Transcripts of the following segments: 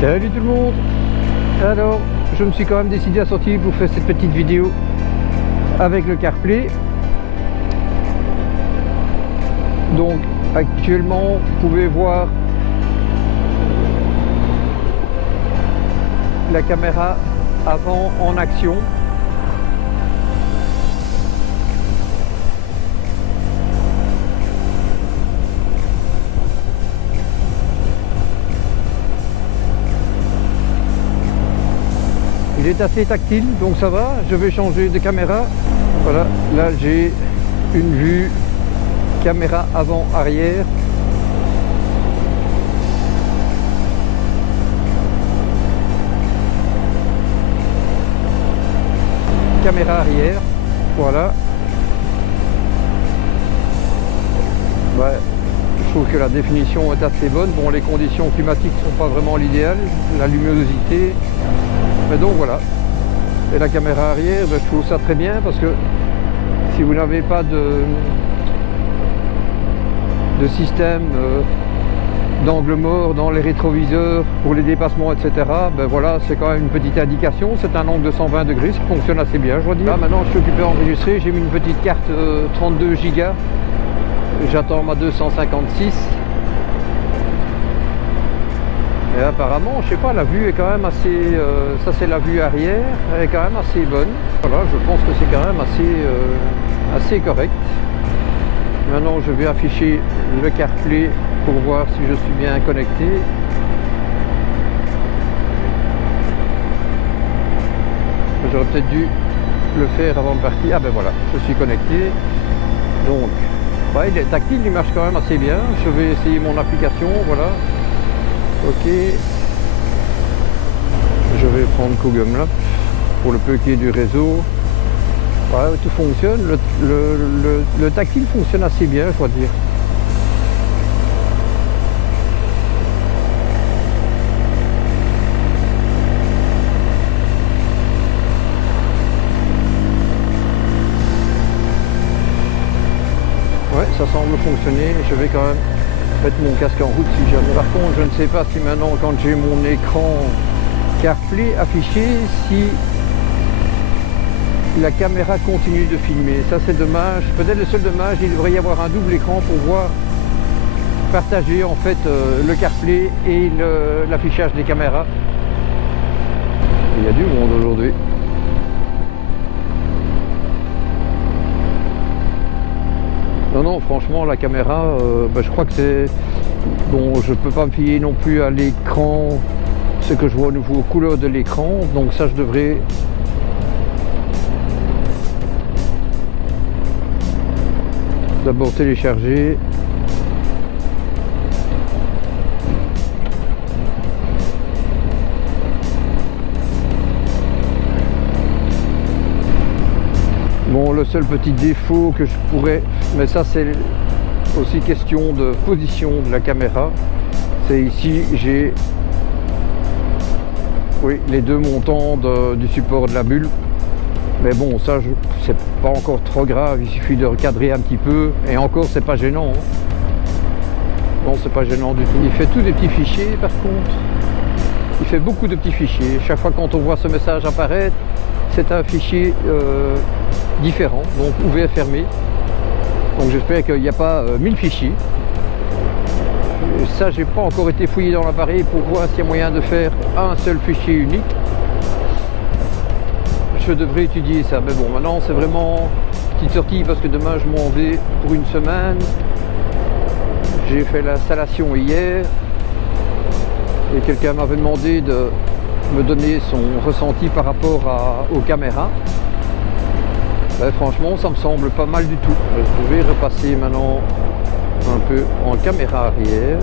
Salut tout le monde. Alors, je me suis quand même décidé à sortir pour faire cette petite vidéo avec le CarPlay. Donc, actuellement, vous pouvez voir la caméra avant en action. Il est assez tactile, donc ça va. Je vais changer de caméra. Voilà, là j'ai une vue caméra avant-arrière. Caméra arrière, voilà. Ouais, je trouve que la définition est assez bonne. Bon, les conditions climatiques ne sont pas vraiment l'idéal, la luminosité. Mais donc voilà, et la caméra arrière, je trouve ça très bien parce que si vous n'avez pas de système d'angle mort dans les rétroviseurs pour les dépassements, etc., ben voilà, c'est quand même une petite indication. C'est un angle de 120 degrés, ce qui fonctionne assez bien, je dois dire. Là, maintenant, je suis occupé d'enregistrer, j'ai mis une petite carte 32 Go. J'attends ma 256. Et apparemment, je sais pas, la vue est quand même assez... ça c'est la vue arrière, elle est quand même assez bonne. Voilà, je pense que c'est quand même assez correct. Maintenant, je vais afficher le CarPlay pour voir si je suis bien connecté. J'aurais peut-être dû le faire avant de partir. Ah ben voilà, je suis connecté. Donc, ouais, il est tactile, il marche quand même assez bien. Je vais essayer mon application, voilà. Ok, je vais prendre Cogumlab pour le peu qu'il y ait du réseau. Ouais, tout fonctionne, le tactile fonctionne assez bien, je dois dire. Ouais, ça semble fonctionner, je vais quand même mettre mon casque en route si jamais. Par contre, je ne sais pas si maintenant, quand j'ai mon écran CarPlay affiché, si la caméra continue de filmer. Ça, c'est dommage. Peut-être le seul dommage, il devrait y avoir un double écran pour voir partager en fait le CarPlay et l'affichage des caméras. Il y a du monde aujourd'hui. Non, franchement, la caméra, je crois que c'est... Bon, je peux pas me fier non plus à l'écran, ce que je vois au niveau couleur de l'écran, donc ça, je devrais... d'abord télécharger. Bon, le seul petit défaut que je pourrais, mais ça c'est aussi question de position de la caméra, c'est ici j'ai les deux montants du support de la bulle. Mais bon, ça c'est pas encore trop grave, il suffit de recadrer un petit peu et encore c'est pas gênant. Hein. Non, c'est pas gênant du tout. Il fait tous des petits fichiers par contre. Il fait beaucoup de petits fichiers. Chaque fois quand on voit ce message apparaître, c'est un fichier différent, donc ouvert, fermé. Donc j'espère qu'il n'y a pas 1000 fichiers. Et ça, j'ai pas encore été fouillé dans l'appareil pour voir s'il y a moyen de faire un seul fichier unique. Je devrais étudier ça, mais bon, maintenant c'est vraiment petite sortie parce que demain je m'en vais pour une semaine. J'ai fait l'installation hier et quelqu'un m'avait demandé de me donner son ressenti par rapport aux caméras. Ben, franchement, ça me semble pas mal du tout. Je vais repasser maintenant un peu en caméra arrière.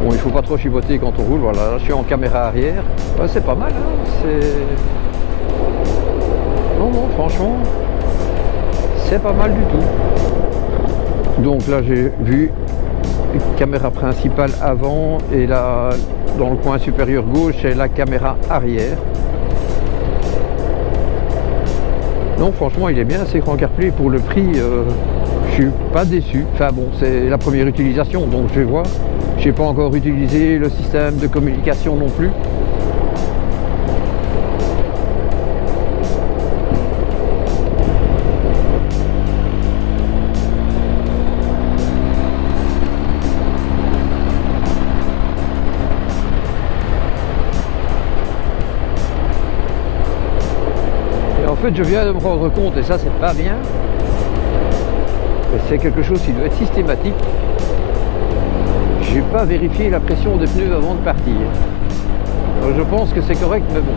Bon, il faut pas trop chipoter quand on roule, voilà, là, je suis en caméra arrière. Ouais, c'est pas mal, hein, c'est... Non, franchement, c'est pas mal du tout. Donc là, j'ai vu une caméra principale avant, et là, dans le coin supérieur gauche, c'est la caméra arrière. Non, franchement, il est bien, cet écran CarPlay, pour le prix, je suis pas déçu. Enfin bon, c'est la première utilisation, donc je vais voir. Je n'ai pas encore utilisé le système de communication non plus. Et en fait, je viens de me rendre compte, et ça c'est pas bien, c'est quelque chose qui doit être systématique. J'ai pas vérifié la pression des pneus avant de partir. Alors, je pense que c'est correct, mais bon.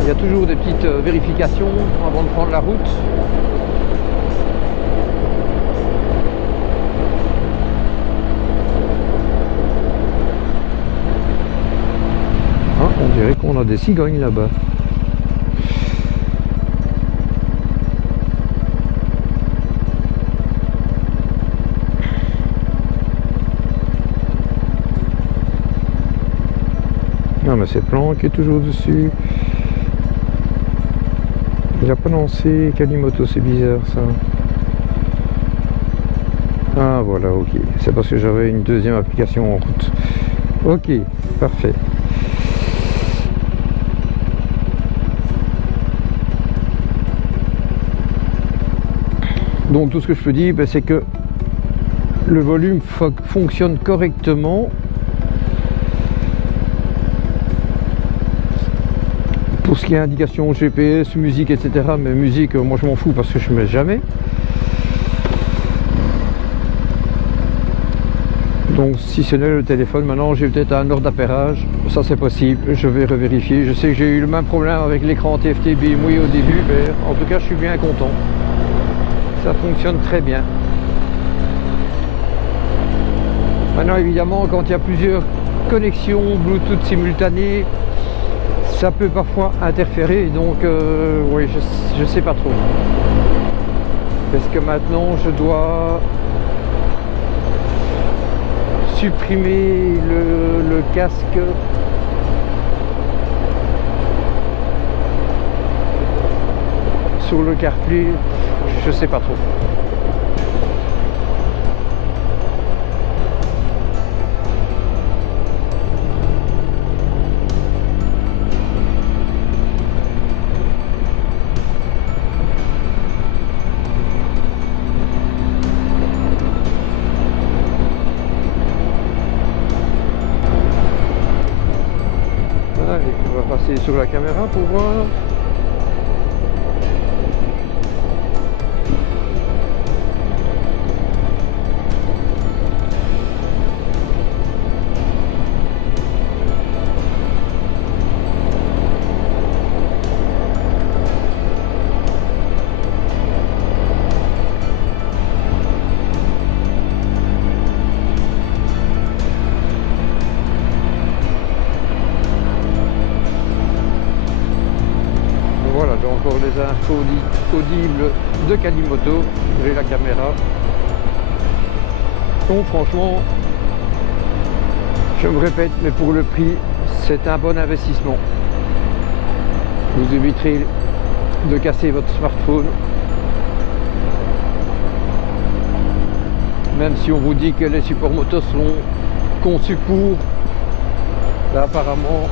Il y a toujours des petites vérifications avant de prendre la route. Ah, on dirait qu'on a des cigognes là-bas. Non mais c'est Plan qui est toujours dessus. Il n'a pas lancé Calimoto, c'est bizarre ça. Ah voilà, ok. C'est parce que j'avais une deuxième application en route. Ok, parfait. Donc tout ce que je peux dire, c'est que le volume fonctionne correctement. Pour ce qui est indication GPS, musique, etc. Mais musique, moi je m'en fous parce que je ne mets jamais. Donc si ce n'est le téléphone, maintenant j'ai peut-être un ordre d'appairage. Ça c'est possible, je vais revérifier. Je sais que j'ai eu le même problème avec l'écran TFT BMW au début, mais en tout cas je suis bien content. Ça fonctionne très bien. Maintenant évidemment, quand il y a plusieurs connexions Bluetooth simultanées, ça peut parfois interférer, donc oui, je sais pas trop. Est-ce que maintenant je dois supprimer le casque sur le CarPlay? Je sais pas trop. On va passer sur la caméra pour voir. Voilà, j'ai encore les infos audibles de Calimoto, j'ai la caméra. Donc franchement, je me répète, mais pour le prix, c'est un bon investissement. Vous éviterez de casser votre smartphone. Même si on vous dit que les supports motos sont conçus pour, là apparemment,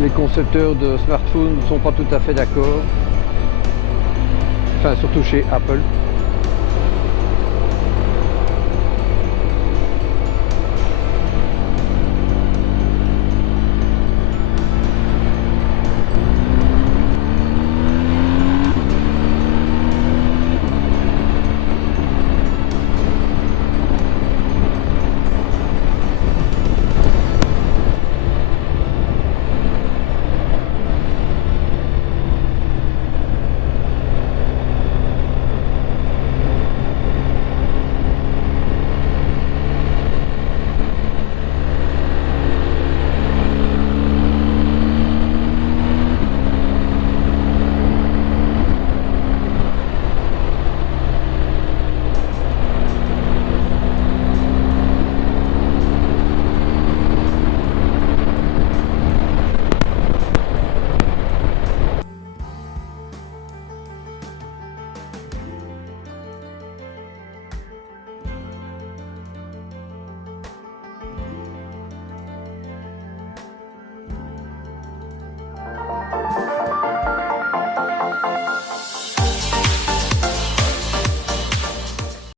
les concepteurs de smartphones ne sont pas tout à fait d'accord. Enfin, surtout chez Apple.